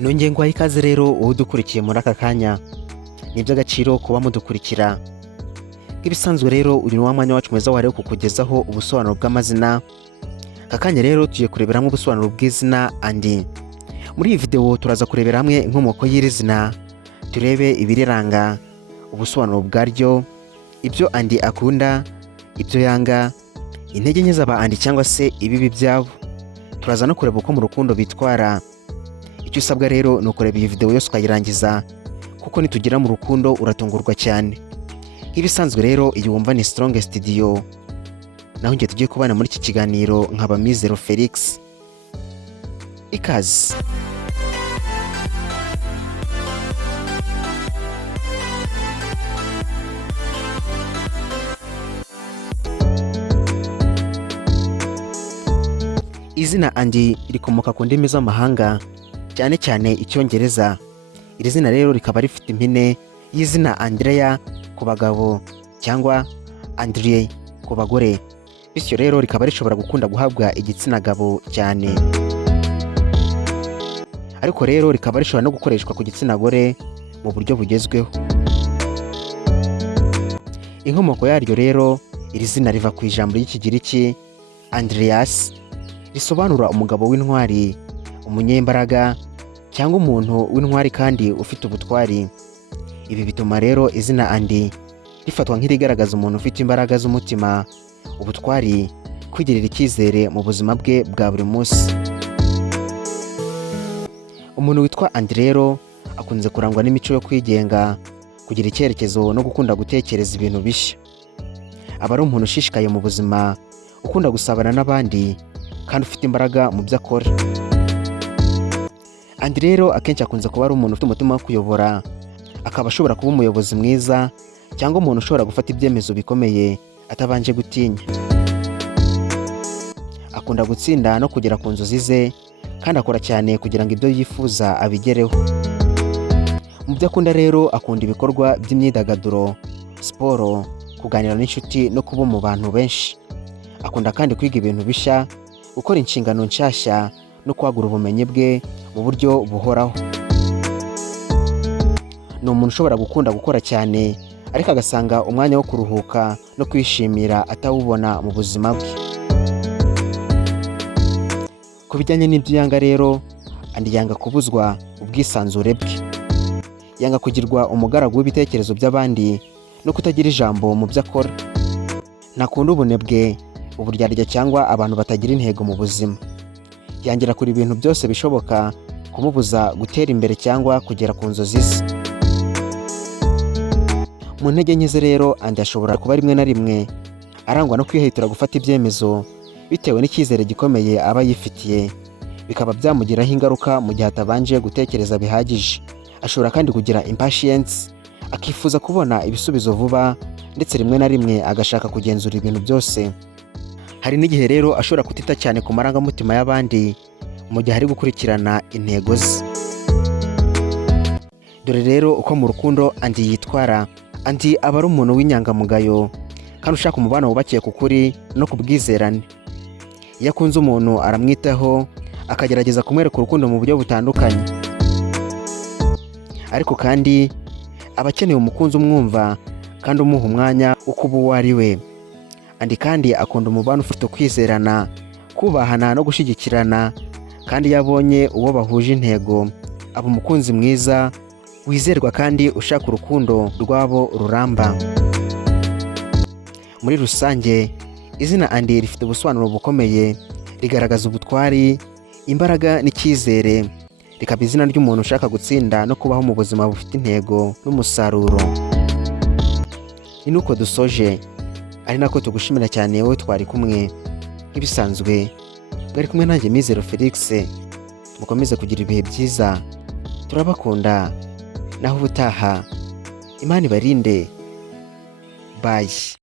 Nongeye nguhaye ikaze rero wowe udukurikiye muri aka kanya. Ni iby'agaciro kuba mudukurikira. Nk'ibisanzwe rero uyu ni wa mwanya wacu mwiza wahariwe kukugezaho ubusobanuro bw'amazina. Aka kanya rero tugiye kurebera hamwe ubusobanuro bw'izina andi. Muri iyi video turaza kurebera hamwe inkomoko y'iri zina, turebe ibiriranga, ubusobanuro bwaryo, ibyo andi akunda, ibyo yanga, intege nke z'aba andi cyangwa se ibibi byabo. Turaza no kureba uko mu rukundo bitwara. Icyo usabwa rero ni ukureba iyi video yose ukayirangiza, kuko nitugira mu rukundo uratungurwa cyane. Nk'ibisanzwe rero iyi wumva ni Strong Studio, naho njye tugiye kubana muri iki kiganiro nkaba Mizero Felix. Ikaze. Izina andi rikomoka ku ndimi z'amahanga, cyane cyane Icyongereza. Iri zina rero rikaba rifite impine y'izina Andrea ku bagabo cyangwa Andrie ku bagore. Bityo rero rikaba rishobora gukunda guhabwa igitsina gabo cyane, ariko rero rikaba rishobora no gukoreshwa ku gitsina gore mu buryo bugezweho. Inkomoko yaryo rero, iri zina riva ku ijambo ry'Ikigiriki Andreas, risobanura umugabo w'intwari, umunyembaraga cyangwa umuntu w'intwari kandi ufite ubutwari. Ibi bituma rero izina andi rifatwa nk'irigaragaza umuntu ufite imbaraga z'umutima, ubutwari, kwigirira icyizere mu buzima bwe bwa buri munsi. Umuntu witwa andi rero akunze kurangwa n'imico yo kwigenga, kugira icyerekezo no gukunda gutekereza ibintu bishya. Aba ari umuntu ushishikaye mu buzima, ukunda gusabana n'abandi kandi ufite imbaraga mu byo akora. Andi rero akenshi akunze kuba ari umuntu ufite umutima wo kuyobora, akaba ashobora kuba umuyobozi mwiza cyangwa umuntu ushobora gufata ibyemezo bikomeye atabanje gutinya. Akunda gutsinda no kugera ku nzozi ze, kandi akora cyane kugira ngo ibyo yifuza abigereho. Mu byo akunda rero, akunda ibikorwa by'imyidagaduro, siporo, kuganira n'inshuti no kuba mu bantu benshi. Akunda kandi kwiga ibintu bishya, gukora inshingano nshyashya no kwagura ubumenyi bwe mu buryo buhoraho. Ni umuntu ushobora gukunda gukora cyane, ariko agasanga umwanya wo kuruhuka no kwishimira atawubona mu buzima bwe. Ku bijyanye n'ibyo yanga rero, andi yanga kubuzwa ubwisanzure bwe. Yanga kugirwa umugaragu w'ibitekerezo by'abandi no kutagira ijambo mu byo akora. Ntakunda ubunebwe, uburyarya cyangwa abantu batagira intego mu buzima. Yangira kuri ibintu byose bishoboka kumubuza gutera imbere cyangwa kugera ku nzozi ze. Mu ntege nke ze rero, andi ashobora kuba rimwe na rimwe arangwa no kwihutira gufata ibyemezo bitewe n'icyizere gikomeye aba yifitiye, bikaba byamugiraho ingaruka mu gihe atabanje gutekereza bihagije. Ashobora kandi kugira impatience, akifuza kubona ibisubizo vuba, ndetse rimwe na rimwe agashaka kugenzura ibintu byose. Hari n'igihe rero ashobora kutita cyane ku marangamutima y'abandi mu gihe ari gukurikirana intego ze. Dore rero uko mu rukundo andi yitwara. Andi aba ari umuntu w'inyangamugayo kandi ushaka umubano wubakiye ku kuri no ku bwizerane. Iyo akunze umuntu aramwitaho, akagerageza kumwereka urukundo mu buryo butandukanye, ariko kandi aba akeneye umukunzi umwumva kandi umuha umwanya wo kuba uwo ari we. Andi kandi akunda umubano ufite ukwizerana, kubahana no gushyigikirana, kandi iyo abonye uwo bahuje intego aba umukunzi mwiza, wizerwa kandi ushaka urukundo rwabo ruramba. Muri rusange, izina andi rifite ubusobanuro bukomeye, rigaragaza ubutwari, imbaraga n'icyizere. Rikaba izina ry'umuntu ushaka gutsinda no kubaho mu buzima bufite intego n'umusaruro. Ni nuko dusoje, ari nako tugushimira cyane wowe twari kumwe. Nk'ibisanzwe mwari kumwe nanjye Mizero Felix. Mukomeze kugira ibihe byiza, turabakunda. Naho ubutaha, Imana ibarinde. Bye.